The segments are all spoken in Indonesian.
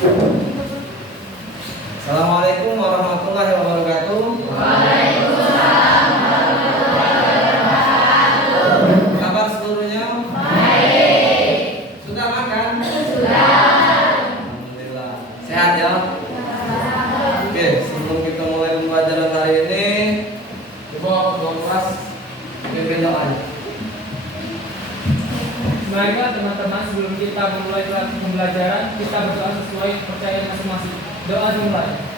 Assalamualaikum warahmatullahi wabarakatuh. Waalaikumsalam warahmatullahi wabarakatuh. Kabar seluruhnya? Baik. Sudah makan? Sudah. Alhamdulillah. Sehat ya? Oke, sebelum kita mulai pembelajaran hari ini, coba kedua kelas pimpin doa. Baiklah teman-teman, sebelum kita memulai pembelajaran, kita berdoa sesuai kepercayaan masing-masing. Doa dimulai.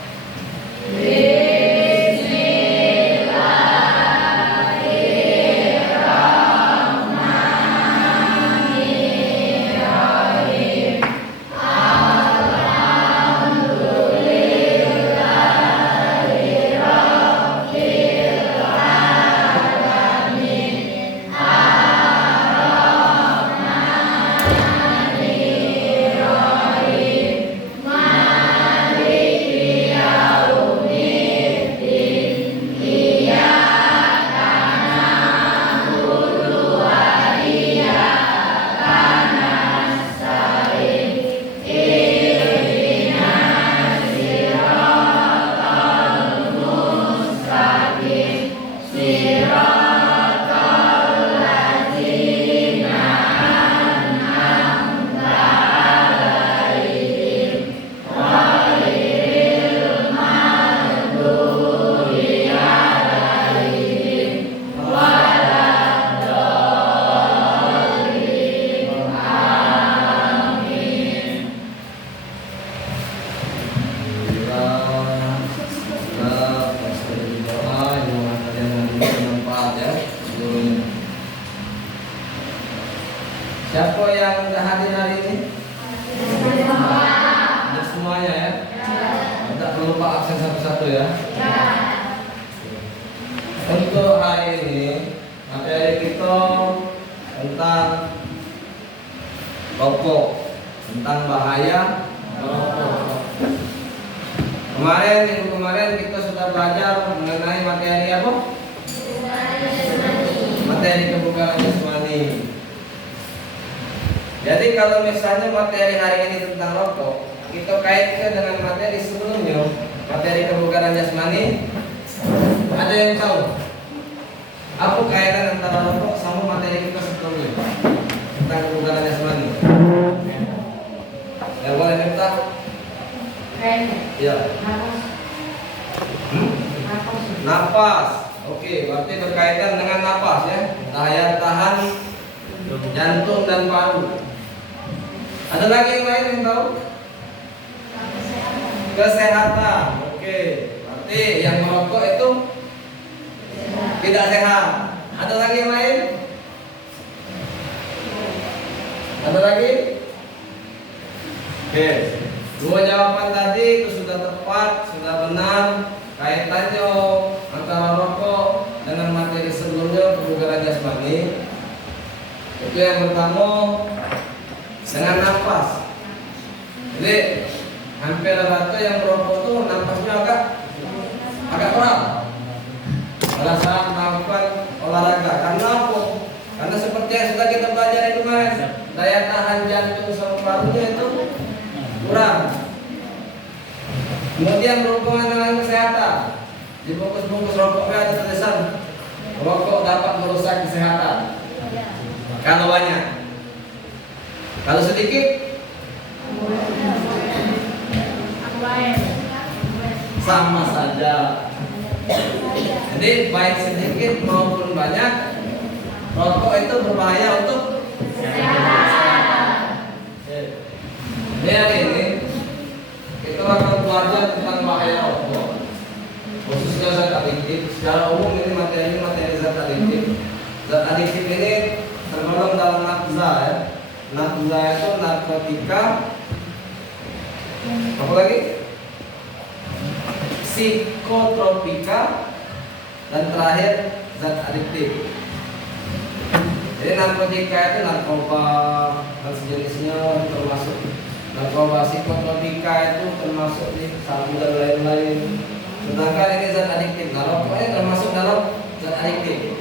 Siapa yang sudah hadir hari ini? Ada semuanya ya? Tidak perlu lupa absen satu-satu ya? Untuk hari ini materi kita tentang rokok, tentang bahaya rokok. Minggu kemarin kita sudah belajar mengenai materi apa? Materi kebugaran jasmani. Jadi kalau misalnya materi hari ini tentang rokok, kita kaitkan dengan materi sebelumnya, materi kebugaran jasmani. Ada yang tahu? Apa kaitan antara rokok sama materi kita sebelumnya tentang kebugaran jasmani? Yang boleh minta? Ya. Napas. Oke, berarti berkaitan dengan napas ya. Daya tahan jantung dan paru. Ada lagi yang lain yang tahu? Kesehatan. Oke, berarti yang merokok itu tidak sehat. Ada lagi yang lain? Ada lagi? Oke, dua jawaban tadi itu sudah tepat, sudah benar. Kaitannya antara rokok dengan materi sebelumnya kebugaran jasmani. Itu yang pertama dengan nafas. Jadi hampir rata yang merokok itu nafasnya agak kurang pada saat melakukan olahraga. Karena apa? Karena seperti yang sudah kita pelajari kemarin, daya tahan jantung sama parunya itu kurang. Kemudian berhubungan dengan kesehatan. Di bungkus-bungkus rokoknya ada tulisan rokok dapat merusak kesehatan. Kalau banyak, kalau sedikit, sama saja. Jadi baik sedikit maupun banyak, rokok itu berbahaya untuk kesehatan. Jadi hari ini kita akan belajar tentang bahaya rokok, khususnya zat adiktif. Secara umum ini materi zat adiktif. Zat adiktif ini tergolong dalam nafza ya. Nafza itu narkotika, apa lagi? Psikotropika, dan terakhir zat adiktif. Jadi narkotika itu narkoba dan sejenisnya termasuk. Narkoba psikotropika itu termasuk di sabu dan lain-lain. Sedangkan ini zat adiktif. Nah, rokoknya termasuk dalam zat adiktif.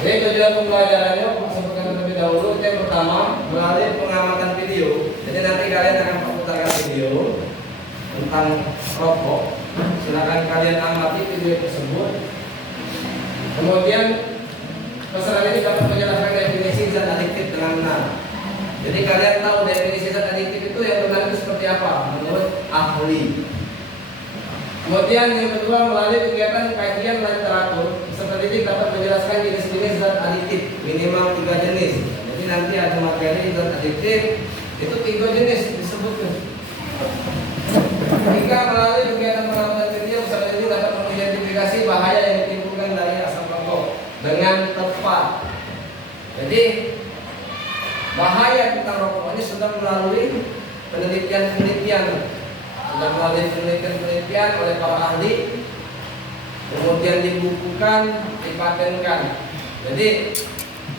Jadi tujuan pembelajarannya sebutkan terlebih dahulu. Itu yang pertama melalui pengamatan video. Jadi nanti kalian akan memutarkan video tentang rokok. Silakan kalian amati video tersebut. Kemudian pesan ini dapat menjelaskan definisi zat adiktif dengan benar. Jadi kalian tahu definisi zat adiktif itu yang benar itu seperti apa menurut ahli. Kemudian yang kedua melalui kegiatan kajian literatur seperti ini dapat menjelaskan jenis-jenis zat adiktif minimal 3 jenis. Jadi nanti ada materi zat adiktif itu 3 jenis disebutkan. Jika melalui kegiatan pengamatan video seperti ini dapat mengidentifikasi bahaya yang ditimbulkan dari asap rokok dengan tepat. Jadi bahaya tentang rokok ini sudah melalui penelitian oleh para ahli, kemudian dibukukan, dipatenkan. Jadi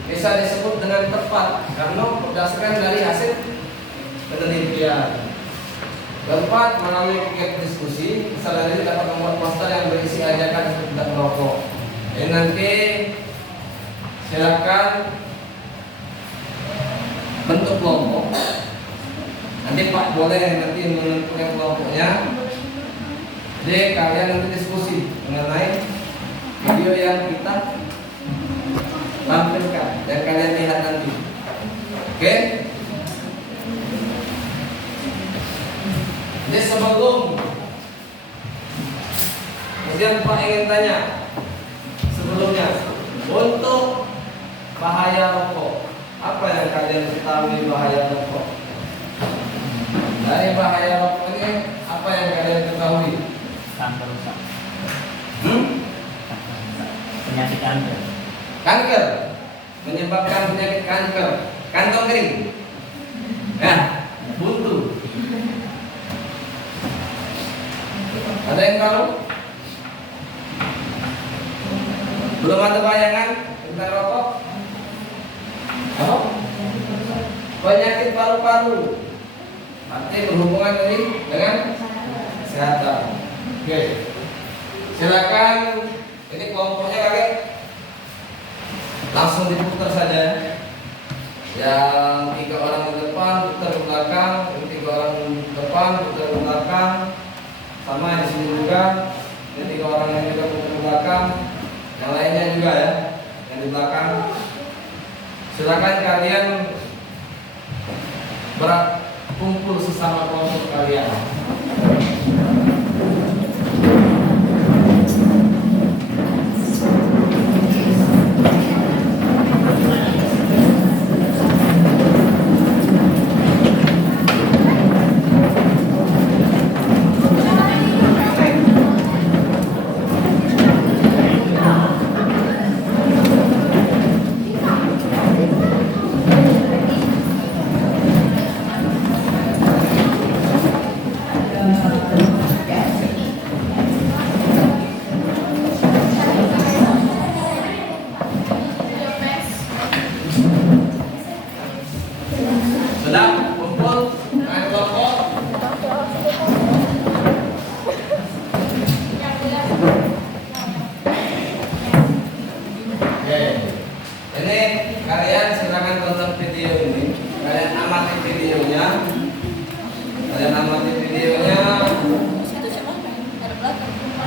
bisa disebut dengan tepat karena berdasarkan dari hasil penelitian. Keempat, melalui kegiatan diskusi, misalnya ini dapat membuat poster yang berisi ajakan untuk tidak merokok. Jadi nanti silakan bentuk kelompok. Nanti Pak boleh nanti menentukan kelompoknya. Jadi kalian nanti diskusi mengenai video yang kita tampilkan dan kalian lihat nanti. Oke? Jadi sebelum kemudian Pak ingin tanya sebelumnya untuk bahaya rokok, apa yang kalian ketahui bahaya rokok? Dari bahaya rokok ini apa yang kalian ketahui? Kanker rusak. Penyakit kanker. Kanker menyebabkan penyakit kanker, kantong kering, ya, buntu. Ada yang tahu? Belum ada bayangan tentang rokok? Apa? Penyakit paru-paru. Arti berhubungan dengan kesehatan. Oke. Silakan. Ini kelompoknya kalian langsung diputar saja. Yang 3 orang di depan putar ke belakang, yang 3 orang di depan putar ke belakang. Sama di sini juga, ini 3 orang yang juga putar ke belakang, yang lainnya juga ya, yang di belakang. Silakan kalian berkumpul sesama kelompok kalian. Sudah kumpul dengan kelompok. Oke. Ini kalian silakan tonton video ini. Kalian amati videonya.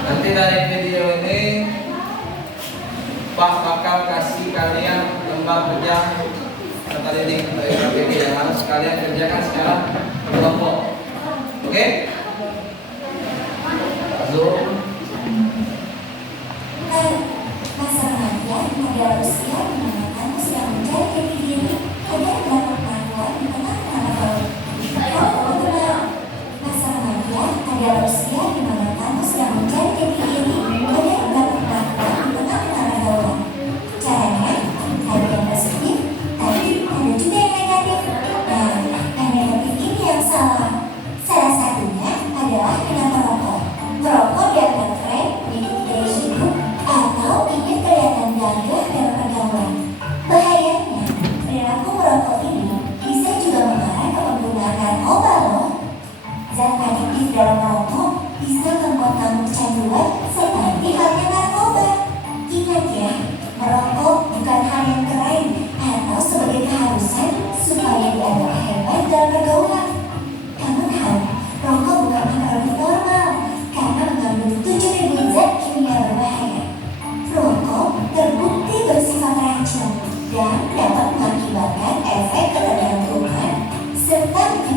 Nanti dari video ini Pak bakal kasih kalian lembar kerja sekali link dari KPD yang harus kalian kerjakan secara kelompok. Oke? Zoom. Masalahnya, pada usia dimana kamus yang mencari jati diri agar dapat melakukan di tengah-tengah gaul. Masalahnya, pada usia dimana kamus yang mencari jati diri agar dapat melakukan di tengah-tengah gaul. Caranya, ada yang positif, tapi ada juga yang negatif. Nah, yang negatif ini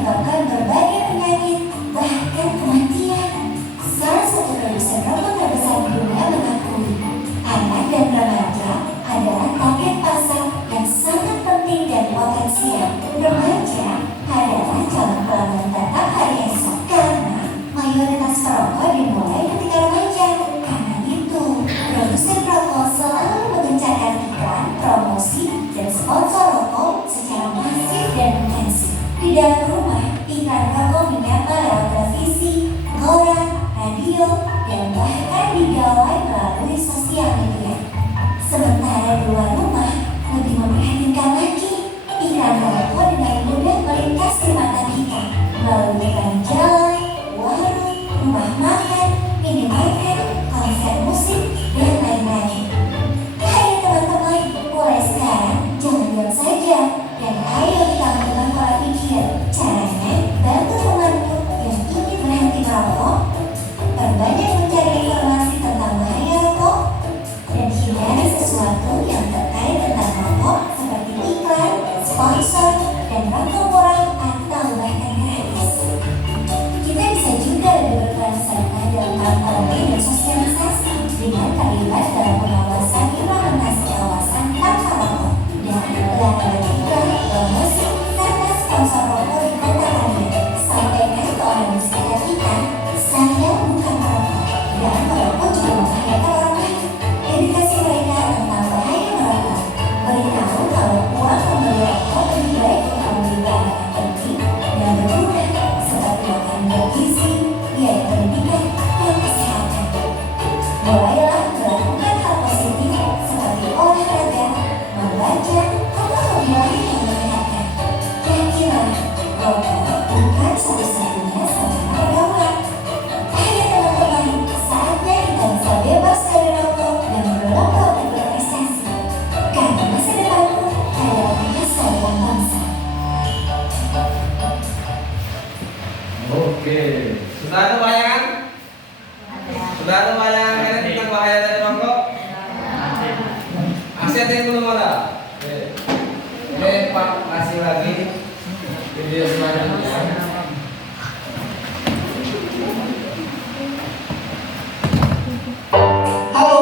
menyebabkan berbagai penyakit, bahkan kematian. Salah satu produsen rokok terbesar di dunia mengakui anak dan remaja adalah target pasar yang sangat penting dan potensial. Remaja adalah calon pelanggan tetap hari esok karena mayoritas perokok dimulai ketika remaja. Karena itu, produsen rokok selalu mengencarkan iklan, promosi, dan sponsor rokok secara masif dan intensif. Di dalam rumah, iklan rokok menyapa lewat televisi, koran, radio, dan bahkan digawai melalui sosial media. Sementara di luar rumah, lebih memprihatinkan lagi, iklan rokok dengan mudah melintas di mata kita melalui iklan jalan, warung, rumah makan, minimarket, konser musik, dan lain-lain. Hai teman-teman, mulai sekarang jangan diam saja dan ayo kita mencoba pola pikir. Caranya, bantu temanmu yang ingin berhenti merokok, perbanyak mencari informasi tentang bahaya rokok, dan hindari sesuatu yang terkait tentang rokok seperti iklan, sponsor, dan rokok murah atau bahkan gratis. Kita bisa juga lebih berperan serta dalam kampanye dan sosialisasi dengan terlibat dalam pengawasan implementasi kawasan tanpa rokok dan melakukan iklan, promosi, serta sponsor rokok di kota kalian. Sampaikan ke orang di sekitar kita, saya bukan merokok dan merokok juga membahayakan orang lain. Edukasi mereka tentang bahaya merokok. Beritahu kalau uang membeli rokok lebih baik untuk membeli barang yang penting dan berguna seperti makanan bergizi, biaya pendidikan, dan kesehatan. Mulailah melakukan hal positif seperti olahraga, membaca, atau hobi lain yang menyehatkan. Yakinlah, rokok bukan satu-satunya sarana pergaulan. Ayo teman-teman, saatnya kita bisa bebas dari rokok dan berlomba untuk berprestasi. Karena masa depanmu adalah masa depan bangsa. Oke, sudah ada bayangan? Sudah ada bayangan kalian tentang bahaya dari rokok? Aset yang belum ada. Oke, Pak, kasih lagi video selanjutnya. Halo.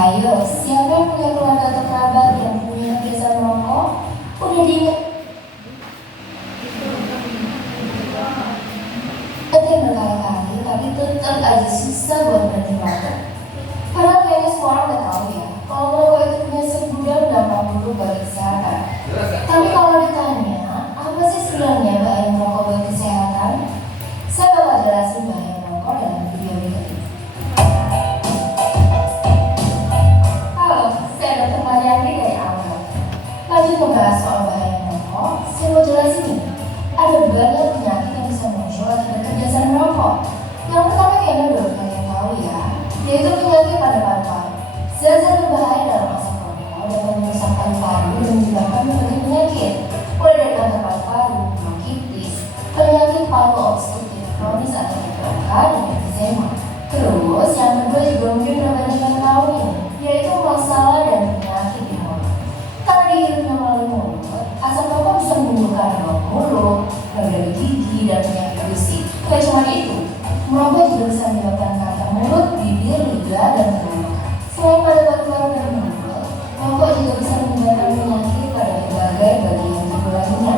Ayo, siapa yang punya keluarga atau kerabat yang punya kebiasaan merokok? Udah diingat berkali-kali, tapi tetap aja susah buat berhenti merokok. Padahal kayaknya semua orang udah tahu ya, kalau merokok itu punya segudang dampak buruk bagi kesehatan. Tapi kalau ditanya, apa sih sebenarnya bahaya merokok buat kesehatan? Saya bakal jelasin bahaya merokok dalam video berikut ini. Halo, saya Dr. Mariani dari awal. Lanjut membahas soal bahaya merokok, saya mau jelasin nih. Ada banyak penyakit yang bisa muncul akibat kebiasaan merokok. Yang pertama kayaknya udah kalian tahu ya, yaitu penyakit pada paru-paru. Zat-zat berbahaya dalam asap rokok dapat merusak paru-paru dan menyebabkan berbagai penyakit, mulai dari kanker paru-paru, bronkitis, penyakit paru obstruktif kronis atau PPOK dan emfisema. Terus yang kedua juga mungkin udah banyak yang tahu nih, yaitu masalah dan penyakit di mulut. Kalau dihirupnya melalui mulut, asap rokok bisa menimbulkan bau mulut, gagal gigi, dan penyakit gusi. Bukan cuma itu, merokok juga bisa menyebabkan kanker mulut, bibir, lidah, dan tenggorokan. Selain pada paru-paru dan mulut, rokok juga bisa menyebabkan penyakit pada berbagai bagian tubuh lainnya,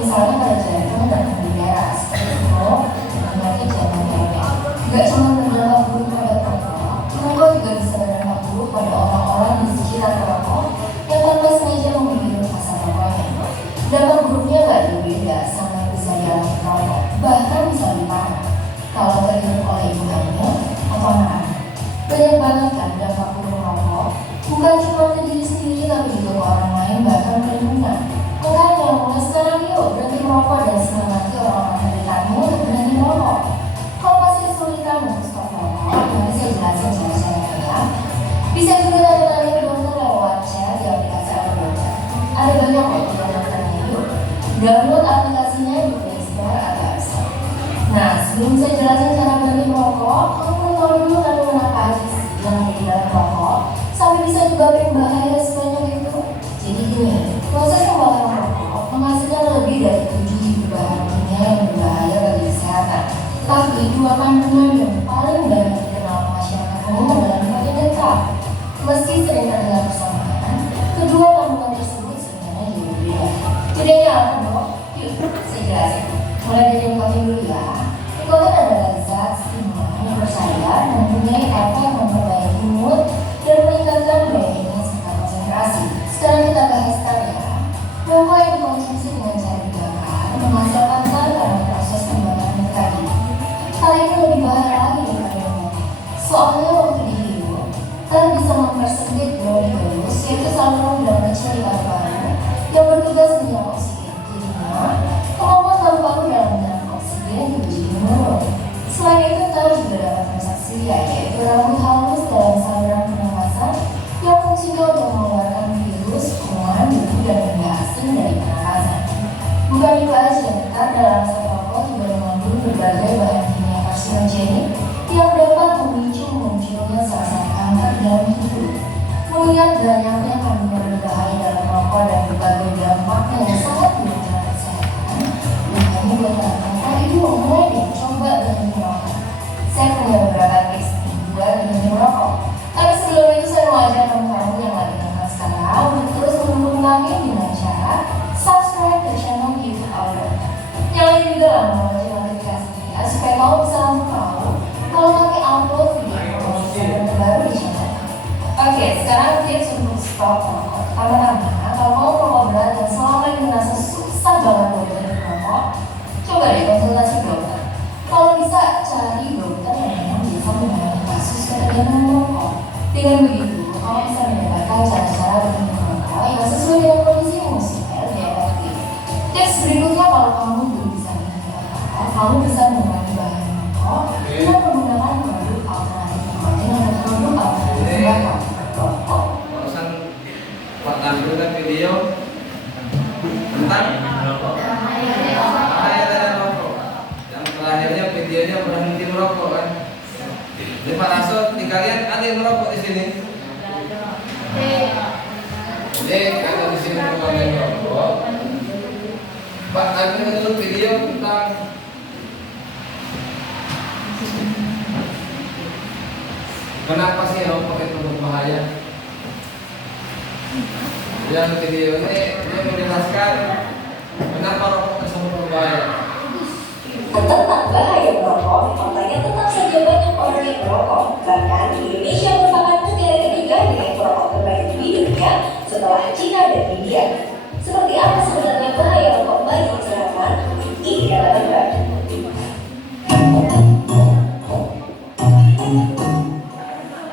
misalnya pada jantung dan pembuluh darah, seperti stroke, penyakit jantung koroner. Gak cuma berdampak buruk pada perokok, rokok juga bisa berdampak buruk pada orang-orang di sekitar perokok yang tanpa sengaja menghirup asap rokoknya. Dampak buruknya gak berbeda sama yang bisa dialami perokok, bahkan bisa lebih parah. Kalau terhirup oleh ibu hamil, Download aplikasinya di Play Store atau App Store. Nah, sebelum saya jelasin cara berhenti merokok, kamu perlu tahu dulu kandungan apa aja sih yang ada di dalam rokok, sampai bisa nyebabin bahaya sebanyak itu. Jadi gini, proses pembakaran rokok menghasilkan lebih dari 7.000 bahan kimia yang berbahaya bagi kesehatan. Tapi dua kandungan yang paling banyak dikenal masyarakat umum adalah nikotin dan tar. Meski sering terdengar bersamaan, kedua kandungan tersebut sebenarnya jauh berbeda. Bedanya apa dok? Yuk, saya jelasin. Mulai dari nikotin dulu ya. Nikotin adalah zat stimulan yang bersayap dan mempunyai efek memperbaiki mood dan meningkatkan daya ingat serta konsentrasi. Sekarang kita bahas tar ya. Rokok yang dikonsumsi dengan cara dibakar menghasilkan tar karena proses pembakaran tadi. Hal ini lebih bahaya lagi daripada rokok. Soalnya waktu dihirup, tar bisa mempersempit bronkiolus, yaitu saluran udara kecil di paru-paru yang bertugas menyerap oksigen. Jadinya, kemampuan paru-paru dalam menyerap oksigen juga jadi menurun. Selain itu, tar juga dapat merusak silia, yaitu rambut halus dalam saluran pernapasan yang fungsinya untuk mengeluarkan virus, kuman, debu, dan benda asing dari pernapasan. Bukan itu aja, tar dalam asap rokok juga mengandung berbagai bahan kimia karsinogenik yang dapat memicu munculnya sel-sel kanker dalam tubuh. Mengingat banyaknya kandungan berbahaya dalam rokok dan berbagai dampaknya yang sangat buruk terhadap kesehatan, makanya buat teman-teman itu mulai deh coba berhenti merokok. Saya punya beberapa tips buat berhenti merokok. Tapi sebelum itu saya mau ajak kamu yang lagi nonton sekarang untuk terus mendukung kami dengan cara subscribe ke channel YouTube Audio. Nyalain juga lah lonceng notifikasinya supaya kamu bisa langsung tahu kalau kami upload video promosi terbaru di channel. Oke, sekarang tips untuk stop merokok. Pertama-tama, kalau kamu merokok berat dan selama ini merasa susah banget buat berhenti merokok, coba deh konsultasi dokter. Kalau bisa, cari dokter yang memang bisa menangani kasus ketergantungan merokok. Dengan begitu, kamu bisa mendapatkan cara-cara berhenti merokok yang sesuai dengan kondisimu supaya lebih efektif. Tips berikutnya, kalau kamu belum bisa berhenti merokok, kamu bisa mengurangi bahan merokok dengan menggunakan produk alternatif nikotin atau produk alternatif tembakau. Barusan Pak tampil kan video tentang Merokok. bahaya dari rokok. Yang terakhirnya videonya berhenti merokok kan. Jadi Pak Rasul, di kalian ada yang merokok di sini? Jadi kalau di sini belum ada yang merokok, Pak tampil dulu video tentang kenapa sih rokok itu berbahaya. Yang video ini dia menjelaskan kenapa rokok tersebut berbahaya. Tentang bahaya merokok, faktanya tetap saja banyak orang yang merokok. Bahkan Indonesia merupakan negara ketiga dengan perokok terbanyak di dunia setelah Cina dan India. Seperti apa sebenarnya bahaya rokok bagi kesehatan? Ini adalah debat.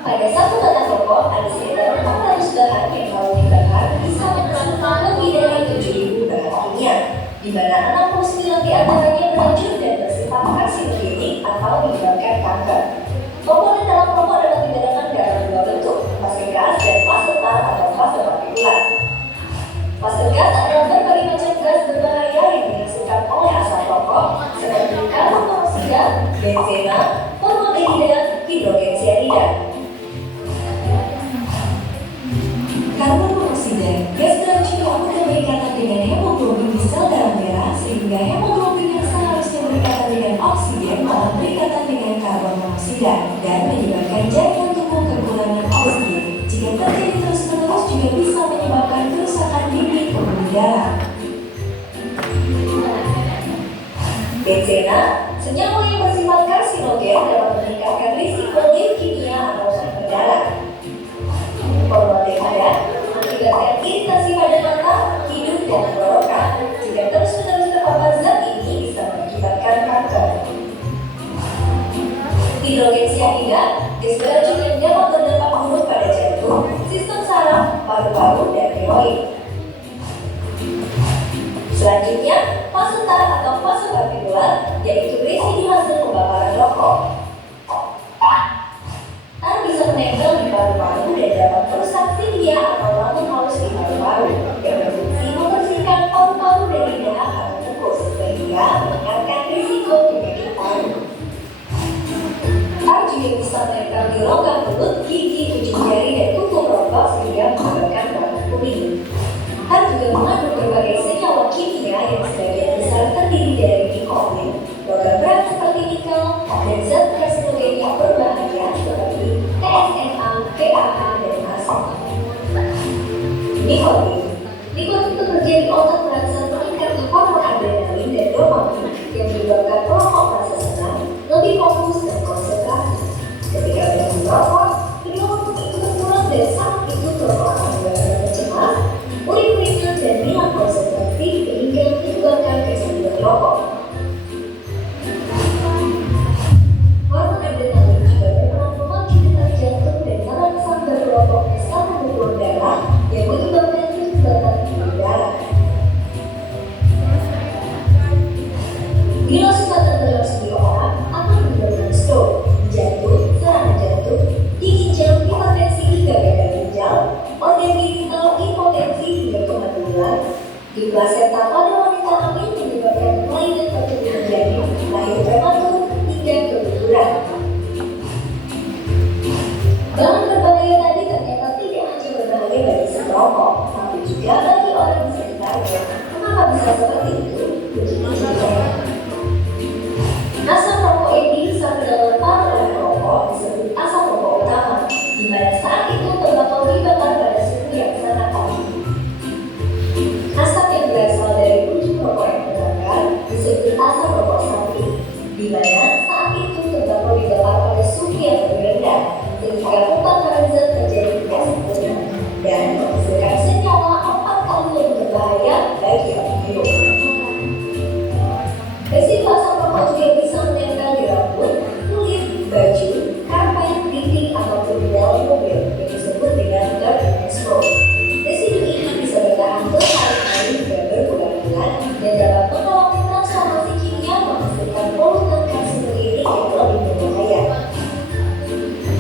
Pada satu batang rokok ada sekitar 400 bahan yang kalau dibakar bisa menghasilkan lebih dari 7.000 bahan kimia, di mana 69 diantaranya beracun dan bersifat karsinogenik atau menyebabkan kanker. Komponen dalam rokok dapat dibedakan dalam dua bentuk, fase gas dan fase tar atau fase partikulat. Fase gas adalah berbagai macam gas berbahaya yang dihasilkan oleh asap rokok seperti karbon monoksida, benzena, formaldehida, hidrogen sianida. Karbon monoksida, gas beracun yang mudah berikatan dengan hemoglobin di sel darah merah sehingga hemoglobin yang seharusnya berikatan dengan oksigen malah berikatan dengan karbon monoksida dan menyebabkan jaringan tubuh kekurangan oksigen. Jika terjadi terus-menerus juga bisa menyebabkan kerusakan dinding pembuluh darah. Benzena, senyawa yang bersifat karsinogen dapat meningkatkan risiko leukemia atau kanker darah. Formaldehida mengakibatkan iritasi pada mata, hidung, dan tenggorokan. Jika terus-menerus terpapar zat ini bisa mengakibatkan kanker. Hidrogen sianida, gas beracun yang dapat berdampak buruk pada jantung, sistem saraf, paru-paru, dan tiroid. Selanjutnya, fase tar atau fase partikulat, yaitu residu hasil pembakaran rokok. Tar bisa menempel di paru-paru dan dapat merusak silia atau lambung halus di paru-paru yang berfungsi membersihkan paru-paru dari dahak menempel di rongga mulut, gigi, ujung jari, dan kuku rokok sehingga menyebabkan warna kuning. Hal juga mengandung berbagai senyawa kimia yang sebagian besar terdiri dari nikotin, logam berat seperti nikel, dan zat karsinogen yang berbahaya seperti TSNA, PAH, dan asetat. Nikotin bekerja di otak merangsang meningkatnya hormon adrenalin dan dopamin yang menyebabkan perokok merasa senang, lebih fokus dan konsentrasi. Ketika berhenti merokok, kedua hormon itu berkurang dan saat itu perokok akan merasa cemas, uring-uringan dan hilang konsentrasi sehingga menyebabkan kecanduan rokok. Hormon adrenalin juga berperan memacu detak jantung dan merangsang berkelompok pesat pembuluh darah yang menyebabkan kesulitan pembuluh darah. Bila sumbatan berlangsung di orang akan menyebabkan stroke, jantung, serangan jantung, di ginjal, hipertensi hingga gagal ginjal, organ genital, impotensi hingga kemandulan. Di plasenta pada wanita hamil menyebabkan kelainan pertumbuhan janin, lahir prematur hingga keguguran. Bahan berbahaya tadi ternyata tidak hanya berbahaya bagi sang perokok, tapi juga bagi orang di sekitarnya. Kenapa bisa seperti itu? Asam rokok ini sampai dalam para rokok disebut asam rokok utama, di mana saat itu tembakau dibakar pada suhu yang sangat tinggi. Asap yang berasal dari ujung rokok yang terbakar disebut asam rokok samping, di mana saat itu tembakau dibakar pada suhu yang lebih rendah, sehingga pembakaran zat menjadi tidak sempurna dan menghasilkan senyawa 4 kali lebih berbahaya bagi orang hidup. Residu asam rokok juga bisa menempel di rambut, kulit, baju, karpet, dinding, ataupun di dalam mobil yang disebut dengan garden smoke. Residu ini bisa bertahan berhari-hari hingga berbulan-bulan dan dapat mengalami transformasi kimia menghasilkan polutan karsinogenik yang lebih berbahaya.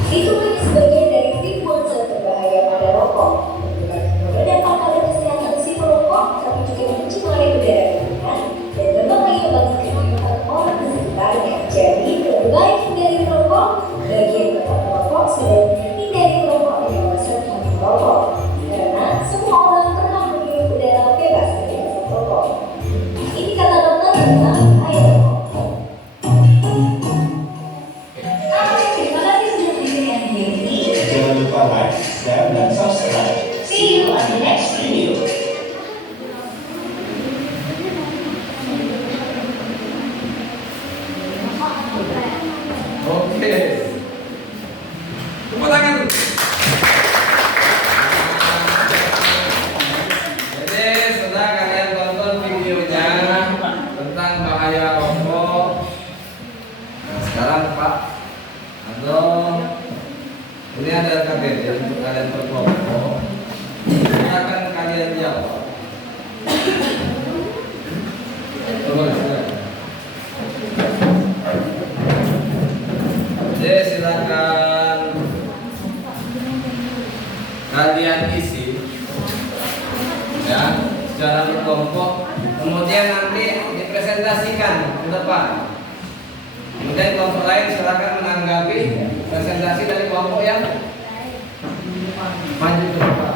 Itu hanya sebagian dari ribuan zat berbahaya pada rokok, yang berdampak pada kesehatan si perokok, tapi juga mencemari udara lingkungan dan berbahaya bagi kesehatan orang di sekitarnya. Jadi, lebih baik hindari merokok, bagi yang tetap merokok sebaiknya hindari merokok yang alasan hanya merokok, karena semua orang berhak menghirup udara bebas dari asap rokok. Ini kata dokter tentang air rokok. Terima kasih sudah mendengarkan video ini. Jangan lupa like, share, dan subscribe. See you on the next video. Oke. Tepuk tangan. Jadi sudah kalian tonton videonya tentang bahaya rokok. Nah, sekarang Pak, atau ini ada KTP untuk kalian berkelompok. Ini akan kalian jawab. Silakan. Jadi silakan kalian isi ya secara berkelompok, kemudian nanti dipresentasikan ke depan. Kemudian kelompok lain silakan menanggapi presentasi dari kelompok yang maju ke depan.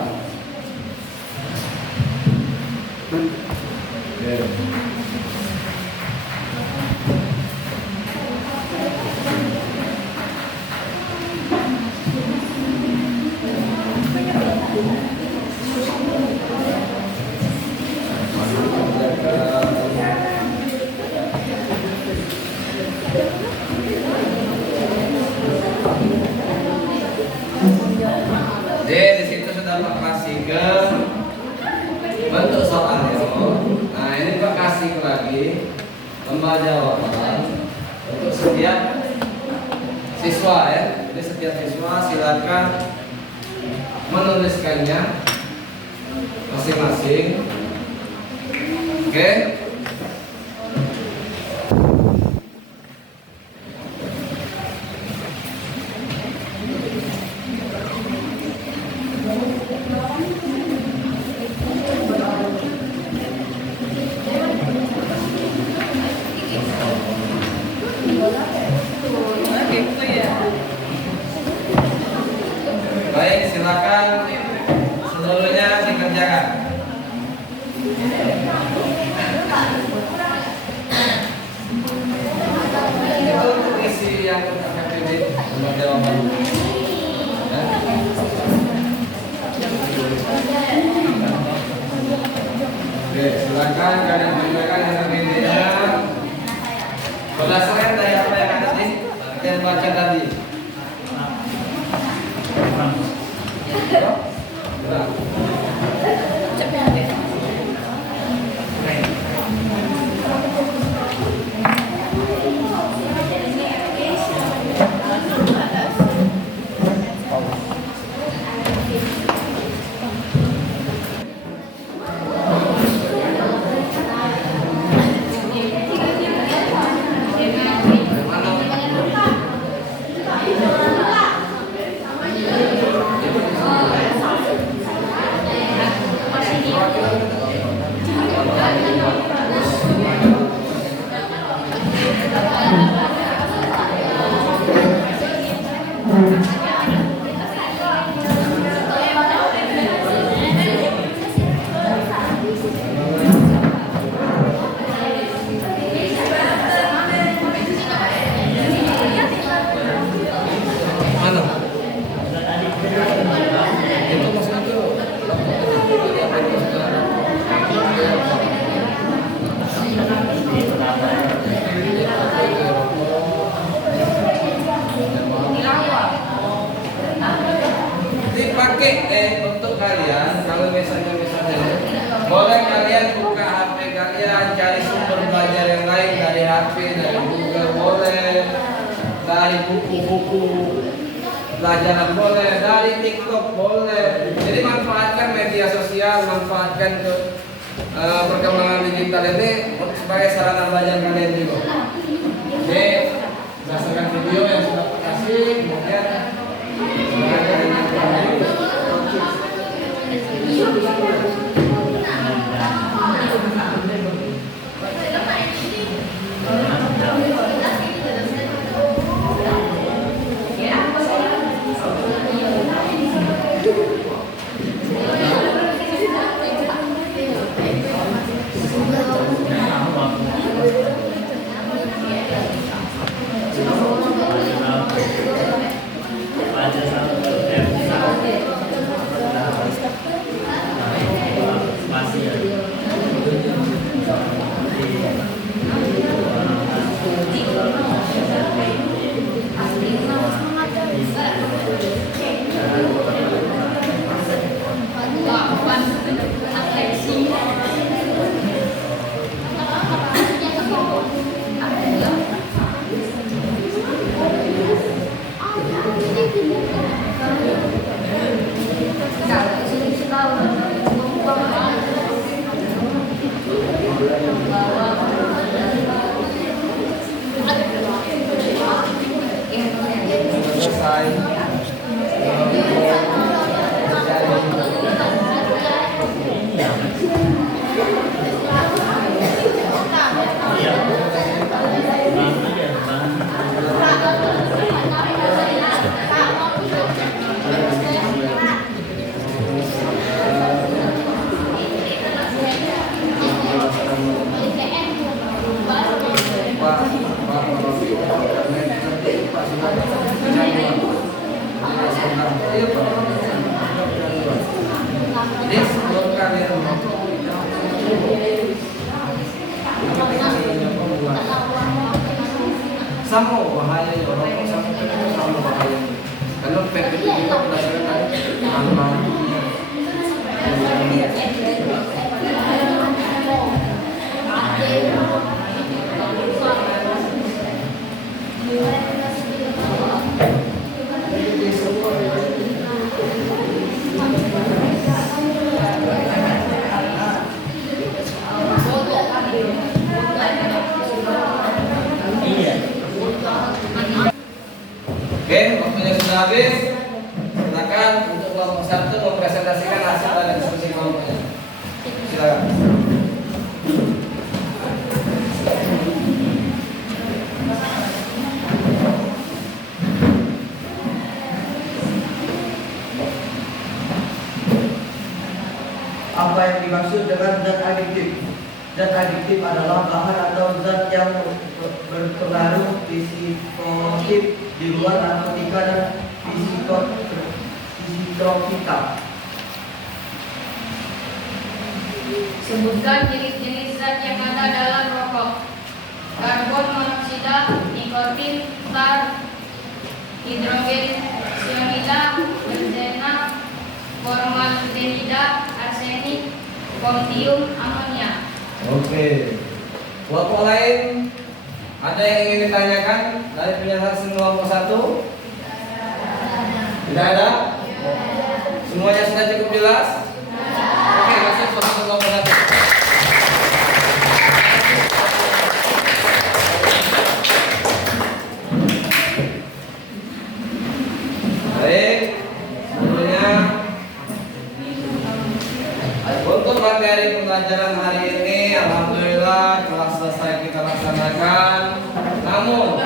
Oke. Jadi di situ sudah Pak kasih ke bentuk soalnya. Nah ini Pak kasih lagi lembah jawaban untuk setiap siswa ya. Jadi setiap siswa silakan menuliskannya masing-masing. Oke. Silakan kalian menunjukkan yang berbeda. Berdasarkan dari apa yang ada nih, kalian baca tadi. Mana? Itu maksudnya tuh. Dipakai untuk kalian kalau misalnya boleh kalian buka HP kalian, cari sumber belajar yang lain dari HP, dari Google boleh, dari buku-buku pelajaran boleh, dari TikTok boleh. Jadi manfaatkan media sosial, manfaatkan ke perkembangan digital ini sebagai sarana belajar kalian juga. Oke, berdasarkan video yang sudah aku kasih, kemudian belajar dengan baik. Sama bahaya ya rokok sama itu sama bahaya. Karena vape itu juga berdasarkan Oke, waktunya sudah habis. Silakan untuk kelompok 1 mempresentasikan hasil dari diskusi kelompoknya. Silakan. Apa yang dimaksud dengan zat adiktif? Zat adiktif adalah bahan atau zat yang berpengaruh psikoaktif di luar narkotika dan psikotropika. Sebutkan jenis-jenis zat yang ada dalam rokok. Karbon monoksida, nikotin, tar, hidrogen cyanida, benzena, formaldehida, arsenik, strontium, amonia. Oke. Kelompok lain ada yang ingin ditanyakan dari penjelasan kelompok 1? Tidak ada? Semuanya sudah cukup jelas? Oke, masuk ke kelompok 1. Baik, sebelumnya untuk materi pembelajaran hari ini, alhamdulillah telah selesai kita laksanakan. Namun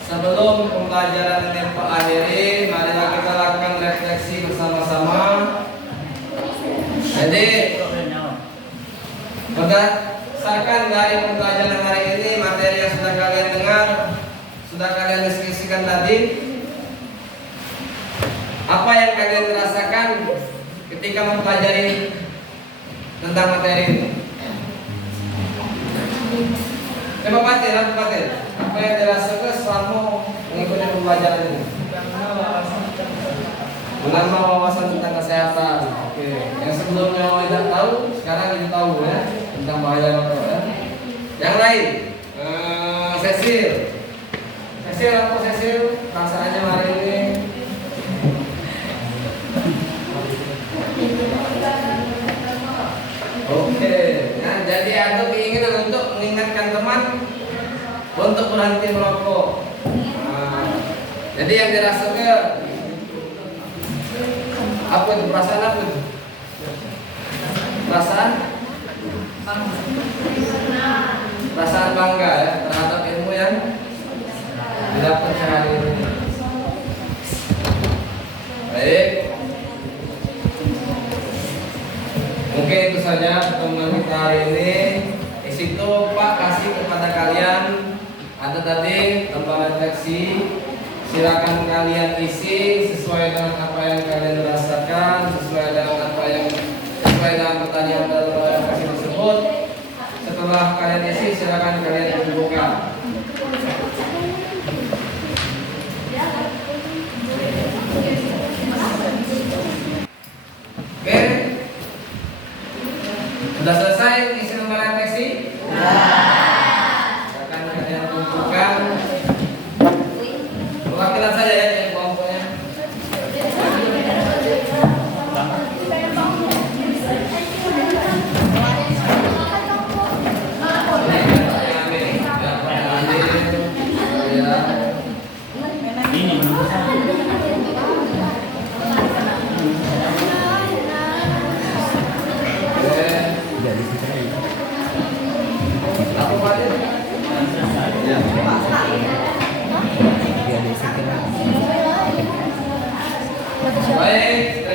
sebelum pembelajaran ini kita akhiri, marilah kita lakukan refleksi bersama-sama. Jadi berdasarkan dari pembelajaran hari ini, materi yang sudah kalian dengar, sudah kalian diskusikan tadi, apa yang kalian rasakan ketika mempelajari tentang materi ini? Coba Patil, apa yang dirasakan selama mengikuti pembelajaran ini? Menambah wawasan tentang kesehatan. Oke. Yang sebelumnya tidak tahu, sekarang jadi tahu ya tentang bahaya rokok ya. Yang lain, Cecil, apa Cecil? Perasaannya hari ini? Oke, nah, jadi ada keinginan untuk mengingatkan teman untuk berhenti merokok. Nah, jadi yang dirasakan apa itu, perasaan apa itu? Perasaan bangga ya terhadap ilmu yang didapat sehari ini. Baik. Mungkin itu saja pertemuan kita hari ini. Di situ Pak kasih kepada kalian ada tadi lembar refleksi. Silakan kalian isi sesuai dengan apa yang kalian rasakan, sesuai dengan pertanyaan dalam refleksi tersebut. Setelah kalian isi, silakan kalian buka. Oke. Sudah selesai isi lembar refleksi? Silakan kalian tunjukkan. Perwakilan saja ya yang kelompoknya. Ini Aku Fadil. Ya. Baik.